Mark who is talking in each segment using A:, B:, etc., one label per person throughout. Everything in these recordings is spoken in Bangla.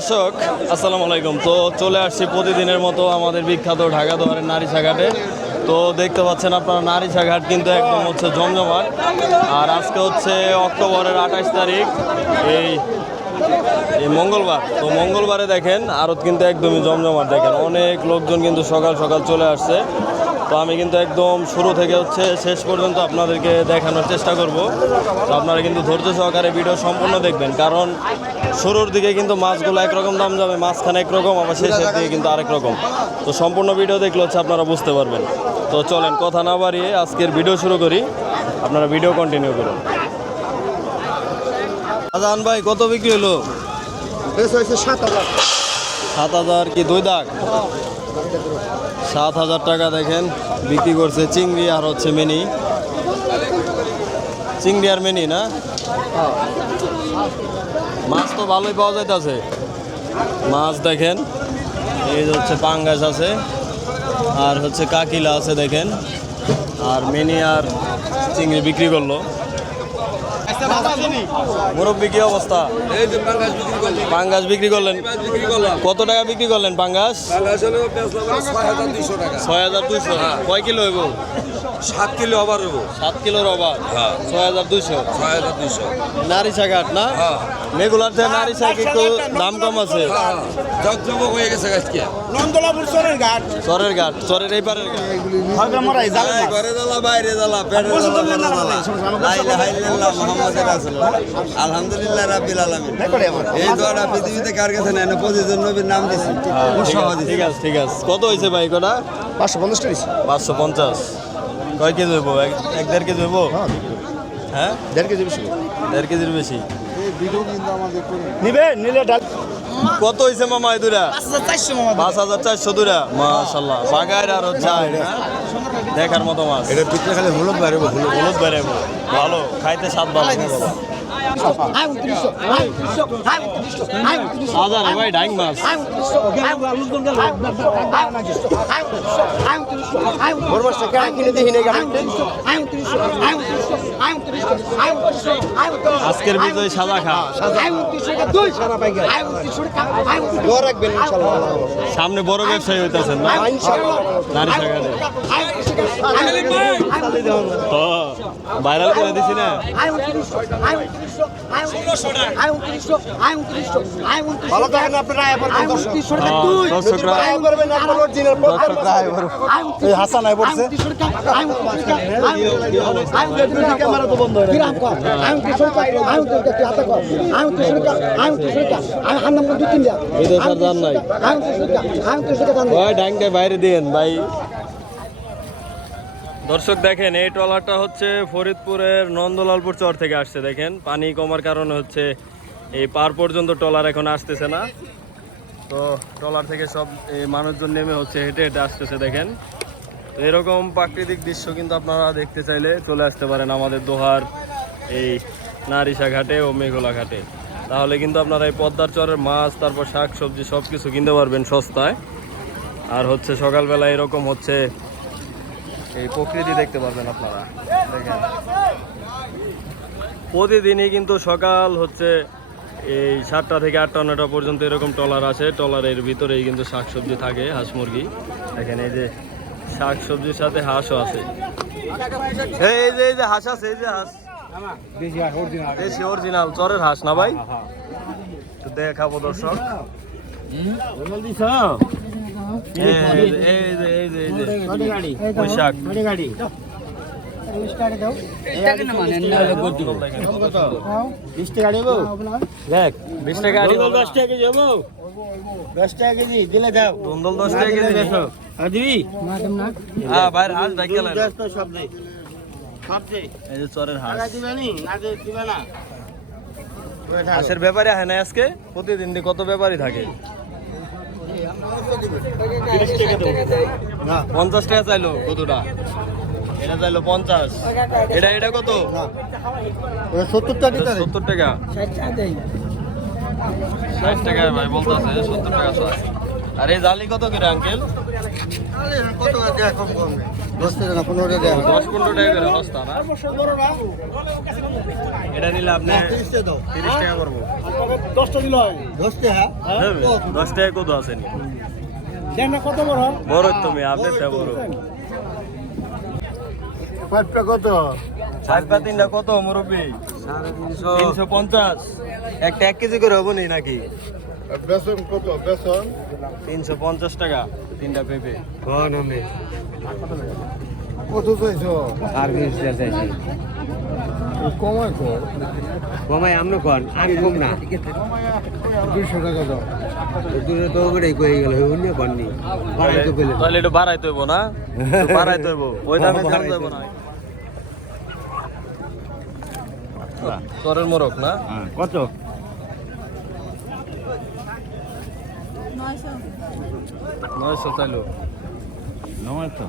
A: দর্শক, আসসালামু আলাইকুম। তো চলে আসছি প্রতিদিনের মতো আমাদের বিখ্যাত ঢাকা দোয়ারের ঘাটে তো দেখতে পাচ্ছেন আপনারা ঘাট কিন্তু একদম হচ্ছে জমজমাট। আর আজকে হচ্ছে অক্টোবরের আঠাশ তারিখ, এই এই মঙ্গলবার। তো মঙ্গলবারে দেখেন, আরত কিন্তু একদমই জমজমাট দেখেন। অনেক লোকজন কিন্তু সকাল সকাল চলে আসছে। তো আমি কিন্তু একদম শুরু থেকে হচ্ছে শেষ পর্যন্ত আপনাদেরকে দেখানোর চেষ্টা করব। তো আপনারা কিন্তু ধৈর্য সহকারে ভিডিও সম্পূর্ণ দেখবেন কারণ শুরুর দিকে কিন্তু মাছগুলো একরকম দাম যাবে মাঝখানে একরকম আবার শেষের দিকে কিন্তু আরেক রকম। তো সম্পূর্ণ ভিডিও দেখলে হচ্ছে আপনারা বুঝতে পারবেন। তো চলেন কথা না বাড়িয়ে আজকের ভিডিও শুরু করি। আপনারা ভিডিও কন্টিনিউ করুন। আজান ভাই কত বিক্রি হলো?
B: সাত হাজার।
A: সাত হাজার কি দুই দাগ? সাত হাজার টাকা দেখেন, বিক্রি করছে চিংড়ি আর হচ্ছে মিনি। চিংড়ি আর মিনি না? মাছ তো ভালোই পাওয়া যাইতেছে। মাছ দেখেন, এই হচ্ছে পাঙ্গাস আছে, আর হচ্ছে কাকিলা আছে দেখেন, আর মিনি আর চিংড়ি বিক্রি করল। মুরব্বী কি অবস্থা?
C: পাঙ্গাস বিক্রি করলি
A: বিক্রি করলেন। কত টাকা বিক্রি করলেন পাঙ্গাস
C: ছয় হাজার দুইশো টাকা।
A: ছয় হাজার দুইশো। কয় কিলো হইব?
C: সাত কিলো আবার হব
A: সাত কিলোর অভাব।
C: হ্যাঁ।
A: ছয় হাজার দুইশো।
C: ছয় হাজার দুইশো।
A: নারী শাঘাট না?
C: হ্যাঁ।
A: মেঘুলার থেকে নারী শাক একটু দাম কম আছে।
C: হ্যাঁ জগজমক হয়ে গেছে আজকে।
B: নন্দলাপুর চরের ঘাট।
A: চরের ঘাট চরের এই পারের ঘরে জ্বালা বাইরে জ্বালা পেটের আলহামদুলিল্লাহ রাব্বিল আলামিন।
D: এই দোয়াটা পৃথিবীতে কার কাছে নেয় না প্রতিজন নবীর নাম দিছি।
A: ঠিক আছে, ঠিক আছে কত হয়েছে ভাই কটা?
B: পাঁচশো পঞ্চাশ টাকা
A: পাঁচশো পঞ্চাশ। কয় কেজি হইব? এক এক দেড় কেজি হইব? হ্যাঁ
B: দেড় কেজি। বেশি।
A: দেড় কেজির বেশি।
B: নিবে? নিলে ডাল
A: কত হয়েছে মামা এই দুরা পাঁচ হাজার চারশো দুরা মাশাল্লাহ বাগায় আরও চাই হ্যাঁ? দেখার মতো মাছ।
D: এটা পিছনে খালি হলুদ বাড়াবো হলুদ।
A: হলুদ বেড়ে ভালো খাইতে স্বাদ ভালো। আজকের বিজয় সাদা খা সামনে বড় ব্যবসায়ী হইতেছেন না? নারী ভাইরাল করে দিছি না?
B: ভালো থাকেন আপনারা
A: হ্যাঁ, দর্শকরা
B: আয় করবেন আপনার অরিজিনাল
A: দর্শকরা আয় করো।
B: এই হাসান আয় পড়ছে ক্যামেরা তো বন্ধ হয়ে
A: বিদেশ আর যান নাই ওই ডাইংটা বাইরে দিয়েন ভাই দর্শক দেখেন, এই ট্রলারটা হচ্ছে ফরিদপুরের নন্দলালপুর চর থেকে আসছে, দেখেন। পানি কমার কারণে হচ্ছে এই পার পর্যন্ত ট্রলার এখন আসতেছে না। তো ট্রলার থেকে সব এই মানুষজন নেমে হচ্ছে হেঁটে হেঁটে আসতেছে, দেখেন। তো এরকম প্রাকৃতিক দৃশ্য কিন্তু আপনারা দেখতে চাইলে চলে আসতে পারেন আমাদের দোহার এই নারিশা ঘাটে ও মেঘলা ঘাটে। তাহলে কিন্তু আপনারা এই পদ্মার চরের মাছ, তারপর শাক সবজি সব কিছু কিনতে পারবেন সস্তায়। আর হচ্ছে সকালবেলা এরকম হচ্ছে এই প্রকৃতি দেখতে পারবেন আপনারা। দেখেন। প্রতিদিনই কিন্তু সকাল হচ্ছে এই সাতটা থেকে আটটা নটা পর্যন্ত এরকম ট্রলার আসে। ট্রলারের ভিতরেই কিন্তু শাকসবজি থাকে হাঁস মুরগি। দেখেন এই যে শাকসবজির সাথে হাঁসও আছে। এই যে এই যে হাঁস আছে এই যে হাঁস। দেশি অরিজিনাল চরের হাঁস না ভাই? একটু দেখাবো দর্শক। হাঁসের ব্যাপারে হয় না আজকে প্রতিদিন কত ব্যাপারই থাকে পঞ্চাশ টাকা চাইলো কতটা? এটা চাইলো পঞ্চাশ। এটা এটা কত?
B: সত্তর টাকা
A: সত্তর টাকা। ষাট টাকা ভাই বলতে আছে সত্তর টাকা চাই। আর এই জালি কত করে আঙ্কেল?
B: কত দেয়া কম কম দশ টাকা পনেরো টাকা দেয়া
A: দশ পনেরো টাকা করে সস্তা না? এটা নিলে আপনি
B: তিরিশ টাকা দাও।
A: তিরিশ টাকা করব।
B: দশ টাকা
A: দশ টাকা কত আছে নি?
B: কত বড়?
A: বড় তুমি আপনারটা বড়।
B: পাঁচটা কত?
A: চারটা তিনটা কত মুরব্বী? তিনশো পঞ্চাশ। একটা এক কেজি করে হব নাকি?
B: বেসন কত? বেসন?
A: তিনশো পঞ্চাশ টাকা তিনটা পেঁপে।
B: কত চাইছো?
E: আর বিশ চাইছি।
B: কমাই তো
E: কমাই আমনো কন আমি কম না।
B: দুইশো টাকা দাও।
E: দূরে তো করে কয়ে গেল অন্য কননি বাড়াই তো পেলে।
A: তাহলে একটু বাড়াইতে হইব না? একটু বাড়াইতে হইব। ওই দামে দাম দেবো না। চরের না?
B: কত?
F: নয়শো।
A: নয়শো চাইলো।
B: নয়শো।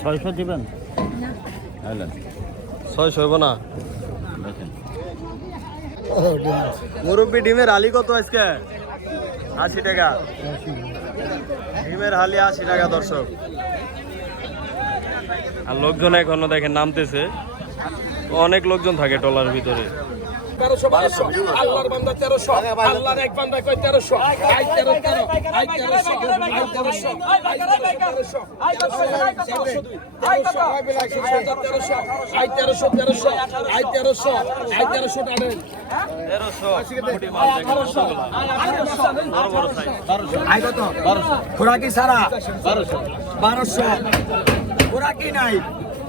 B: ছয়শো দিবেন?
F: না।
A: ছয়শো হইব না? মুরব্বী ডিমের হালি কত আজকে? আশি টাকা। ডিমের হালি আশি টাকা দর্শক। আর লোকজন এখনও দেখেন নামতেছে। অনেক লোকজন থাকে টলার ভিতরে।
C: তেরোশো বারোশো আল্লাহর বান্দা তেরোশো আল্লাহর এক বান্দা কয় তেরোশো আই তেরো তেরো আই তেরোশো আই তেরোশো আই তেরোশো তেরোশো দুই তেরোশো তেরোশো আই তেরোশো তেরোশো আই তেরোশো আই তেরোশো টানেন
A: তেরোশো কোটি মাল দেখেন রসগোল্লা। বড় বড় সাইজ
E: আই কত খোরাকি সারা বারোশো বারোশো খোরাকি নাই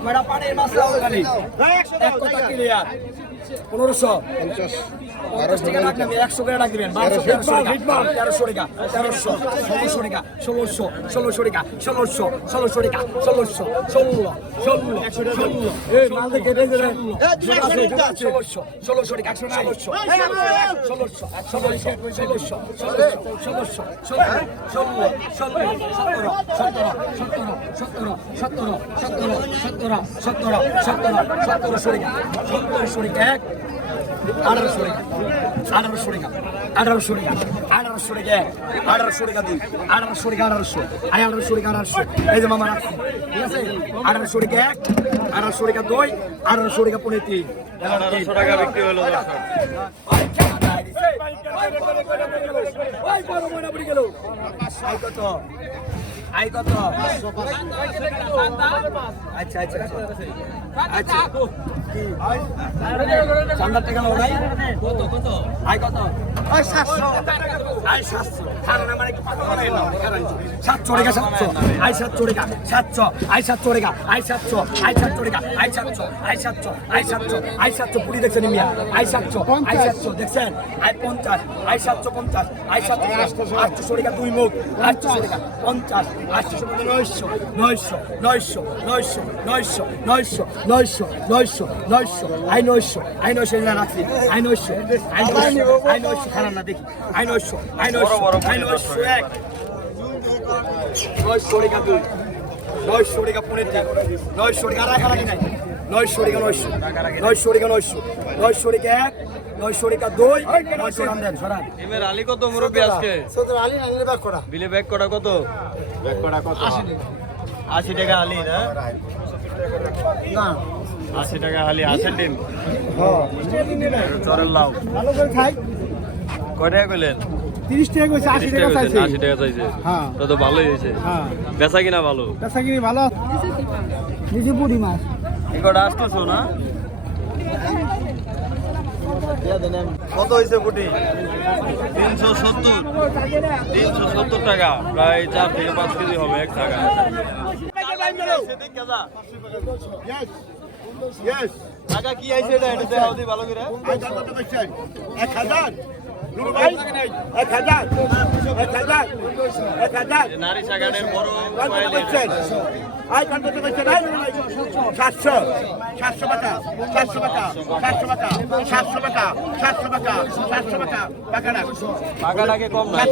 E: কয়টা পানির মাছ লাও খালি এক কথা ক্লিয়ার পনেরোশো পঞ্চাশ টাকা রাখ নেবেন, একশো করে রাখ দিবেন বারোশো তেরোশো টাকা তেরোশো টাকা তেরোশো ষোলোশো টাকা ষোলোশো ষোলোশো টাকা ষোলোশো ষোলোশো টাকা ষোলোশো ষোলো ষোলো ষোলো এই মাল দেখে রেখে দেন ষোলোশো ষোলোশো টাকা ষোলোশো ষোলোশো ষোলোশো ষোলোশো ষোলোশো ষোলো ষোলো ষোলো সতেরো সতেরো সতেরো সতেরো সতেরো সতেরো সতেরো সতেরো সতেরো সতেরো টাকা সতেরো টাকা এক আঠারোশো টাকা। আঠারোশো টাকা। আঠারোশো টাকা। আঠারোশো টাকা। আঠারোশো টাকা দুই আঠারোশো টাকা আঠারোশো। আই আঠারোশো টাকা আঠারোশো। এই যে মামা রাখছি। ঠিক আছে? আঠারোশো টাকা এক আঠারোশো টাকা দুই আঠারোশো টাকা পনেরো তিন।
A: আঠারোশো টাকা বিক্রি হলো
E: কত আই কত আচ্ছা আচ্ছা। আচ্ছা। চান্দার টাকা লো নাই কত কত? আই কত? আই সাতশো। আই সাতশো। খারাপ আমার একটু পাতা বানাই নাও সাতশো টাকা সাতশো। আই সাতশো টাকা সাতশো। আই সাতশো টাকা আই সাতশো। আই সাতশো টাকা আই সাতশো। আই সাতশো আই সাতশো। আই সাতশো পুরি দেখছেন মিয়া আই সাতশো আই সাতশো দেখছেন? আই পঞ্চাশ আই সাতশো পঞ্চাশ আই সাতশো আটশো দুই মুখ আটশো টাকা পঞ্চাশ আটশো নয়শো নয়শো নয়শো নয়শো নয়শো নয়শো। নয়শো নয়শো নয়শো আই নয়শো আই নয়শো না রাখছি। আই নয়শো আই নয়শো আই নয়শো খারাপ না দেখি। আই নয়শো আই নয়শো আই নয়শো এক। নয়শো টাকা দুই। নয়শো টাকা পনেরো টাকা নয়শো টাকা রাখারাখি নাই। নয়শো টাকা নয়শো। নয়শো টাকা নয়শো। নয়শো টাকা এক নয়শো টাকা দুই নয়শো রাম দেন সরান।
A: ডিমের হালি কত মুরব্বী আজকে?
B: সতেরো আলি নিলে বাক করা
A: বিলে ব্যাগ কটা কত?
B: ব্যাক করা কত?
A: আশি টাকা। হালি না
B: না।
A: আশি টাকা হালি হাঁসের ডিম। চরের লাউ।
B: ভালো করে খাই
A: কয় টাকা কইলেন?
B: তিরিশ টাকা কইছে আশি টাকা চাইছে।
A: আশি টাকা চাইছে
B: হ্যাঁ
A: তো ভালোই হয়েছে।
B: হ্যাঁ।
A: বেচা কিনা ভালো?
B: পেশা কিনি ভালো। নিজে বুড়ি মাছ।
A: এই কটা আসতেছো না? কত হয়েছে পুটি? তিনশো সত্তর। তিনশো সত্তর টাকা। প্রায় চার থেকে পাঁচ কেজি হবে এক টাকা? টাকা কি আইছে এটা? এটা দেখাও ভালো করে?
B: 1000 সাতশো সাতশো টাকা সাতশো টাকা সাতশো টাকা সাতশো টাকা সাতশো টাকা সাতশো টাকা টাকা না
A: টাকাটাকে কম না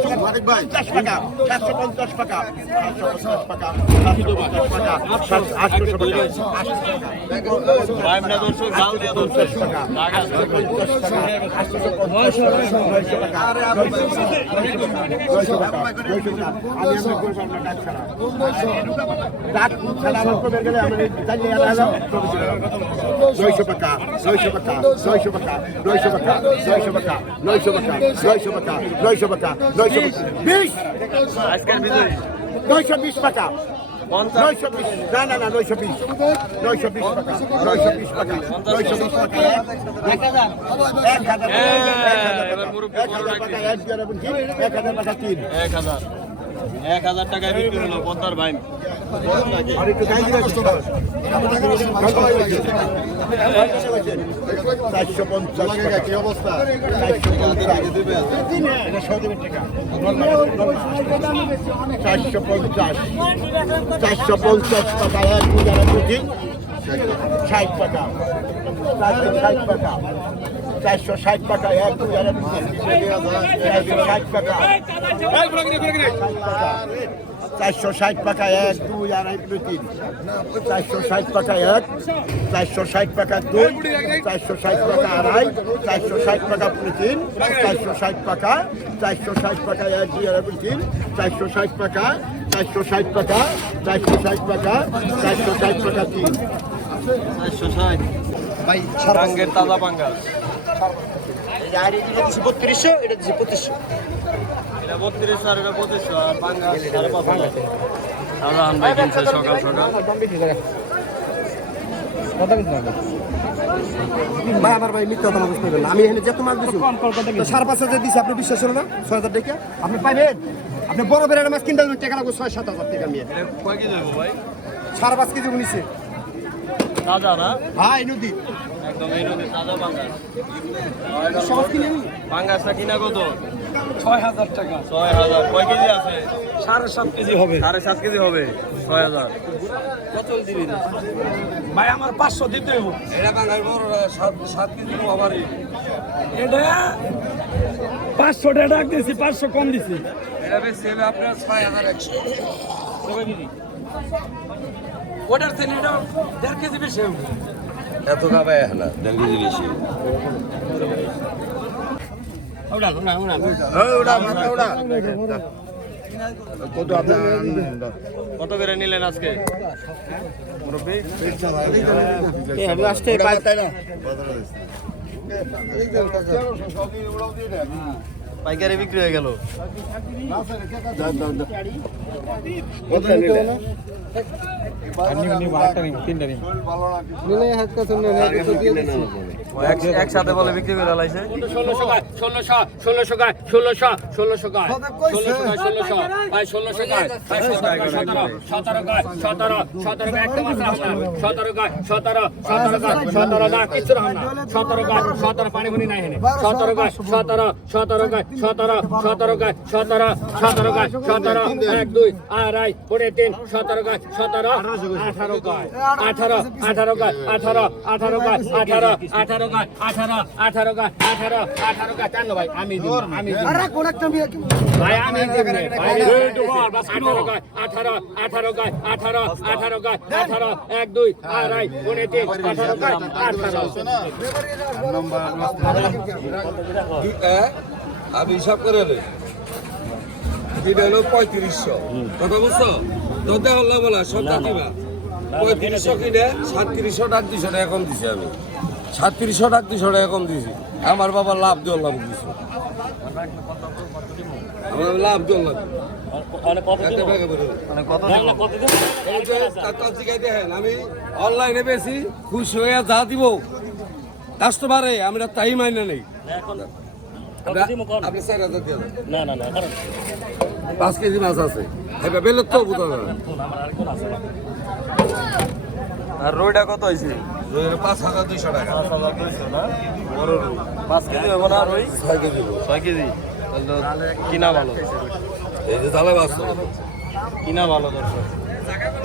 B: পঞ্চাশ টাকা সাতশো পঞ্চাশ টাকা সাতশো পঞ্চাশ টাকা সাতশো পঞ্চাশ টাকা আটশো টাকা আটশো টাকা
A: ভাই না দর্শক জাল দিয়ে দর্শক টাকা
B: নয়শো টাকা নয়শো টাকা নয়শো টাকা নয়শো টাকা নয়শো টাকা নয়শো টাকা নয়শো টাকা নয়শো টাকা নয়শো বিশ নয়শো বিশ টাকা নয়শো বিশ না না না নয়শো বিশ। নয়শো বিশ টাকা। নয়শো বিশ টাকা। নয়শো বিশ টাকা। এক হাজার এক হাজার
A: মুরব্বি
B: এক হাজার টাকা এক দিয়ে রাখুন কি? এক হাজার টাকা তিন।
A: এক হাজার। এক হাজার টাকায় বিক্রি হলো পদ্মার
B: রাখুন। চারশো পঞ্চাশ। অবস্থা চারশো পঞ্চাশ চারশো পঞ্চাশ টাকা এক হাজার ষাট টাকা। ষাট টাকা। চারশো ষাট টাকা এক হাজার চারশো ষাট টাকা চারশো ষাট টাকা এক দুই আড়াই দুই তিন চারশো ষাট টাকা এক চারশো ষাট টাকা দুই চারশো ষাট টাকা আড়াই চারশো ষাট টাকা পুরো তিন চারশো ষাট টাকা চারশো ষাট টাকা এক দুই আড়াই দুই তিন চারশো ষাট টাকা চারশো ষাট টাকা চারশো ষাট টাকা চারশো ষাট টাকা তিন
A: চারশো ষাট টাঙ্গের তাজা
B: বত্রিশশো এটা দিচ্ছি পঁচিশশো।
A: এটা বত্রিশ আর এটা পঁচিশশো আর পাঙ্গাস সাড়ে পাঁচ হাজার শাহজাহান ভাই কিনছে সকাল সকাল।
G: ভাই আমার ভাই মিথ্যা কথা বুঝতে পারবেন আমি এখানে যত মাছ দিচ্ছি সাড়ে পাঁচ হাজার দিচ্ছি আপনি বিশ্বাস হলো না? ছয় হাজার টাকা। আপনি পাইবেন? আপনি বড় বেড়ার মাছ কিনতে টাকা লাগবে ছয় সাত হাজার টাকা নিয়ে। সাড়ে পাঁচ কেজি উনিশে
A: তাজা না?
G: হ্যাঁ এই নদী।
A: একদম এই নদীর তাজা পাঙ্গাস
G: সহজ কিনে আমি
A: পাঙ্গাসটা কিনা কত?
E: ছয় হাজার টাকা।
A: ছয় হাজার। কয় কেজি আছে?
E: সাড়ে সাত কেজি হবে।
A: সাড়ে সাত কেজি হবে। ছয় হাজার। কত দিবি
E: ভাই আমার পাঁচশো দিতে হবে।
D: এটা বাঙাল বড় সাত সাত কেজি আবার
E: এটা পাঁচশো টাকা দিয়েছি পাঁচশো কম দিছি।
D: এটা বেশি আপনার ছয় হাজার একশো।
E: ওটার এটা দেড় কেজি বেশি হবে
D: এত খাবে না দেড় কেজি বেশি
B: কত আপনার
A: কত করে নিলেন আজকে
B: আসতে
A: পাইকারি বিক্রি হয়ে গেল। তিনটা নিন নিলে হাত কাছে একসাথে বলে বিক্রি করে লাইছে
E: ষোলোশো গায় ষোলোশো ষোলোশো গায় ষোলোশো ষোলোশো গায় ষোলোশো গায় ষোলোশো ভাই ষোলোশো গায় ভাই সতেরো গায় সতেরো সতেরো গায় একটা মাত্র আমরা সতেরো গায় সতেরো সতেরো গায় সতেরো গায় কিছু না সতেরো গায় সতেরো পানি পানি নাই হেনে সতেরো গায় সতেরো সতেরো গায় সতেরো সতেরো গায় সতেরো সতেরো গায় সতেরো এক দুই আড়াই পড়ে তিন সতেরো গায় সতেরো আঠারো গায় আঠারো আঠারো গায় আঠারো আঠারো গায় আঠারো আঠারো গায় আঠারো আঠারো গায় আঠারো আঠারো গায় কেন ভাই আমি আমি ভাই আমি আঠারো। গায় আঠারো আঠারো গায় আঠারো আঠারো গায় আঠারো এক দুই আড়াই পড়ে আঠারো গায় আঠারো।
D: আমি হিসাব করে হলো পঁয়ত্রিশশো। কথা বুঝছ? তোদের হল্লা বলা সব কাকিমা পঁয়ত্রিশশো কিনে সাতত্রিশশো টাকা দুশো টাকা কম দিছি আমি। সাতত্রিশশো টাকা দুশো টাকা কম দিছি আমার বাবা লাভ দিয়ে লাভ আমার লাভ জিগাই দেখেন, আমি অনলাইনে বেশি খুশি হয়ে যা দিব। কাস্টমারে আমরা তাই মাইনে নেই। আপনি চার হাজার দিয়ে
A: না না না
D: পাঁচ কেজি মাছ আছে। এটা বেলের তো বুঝা যাবে
A: আর রুইটা কত হয়েছে
D: পাঁচ হাজার দুইশো টাকা।
A: পাঁচ হাজার দুইশো না? বড় রুই। পাঁচ কেজি হবে না রুই?
D: ছয় কেজি
A: ছয় কেজি? তাহলে কিনা ভালো।
D: এই যে তাহলে
A: কিনা ভালো দর্শক।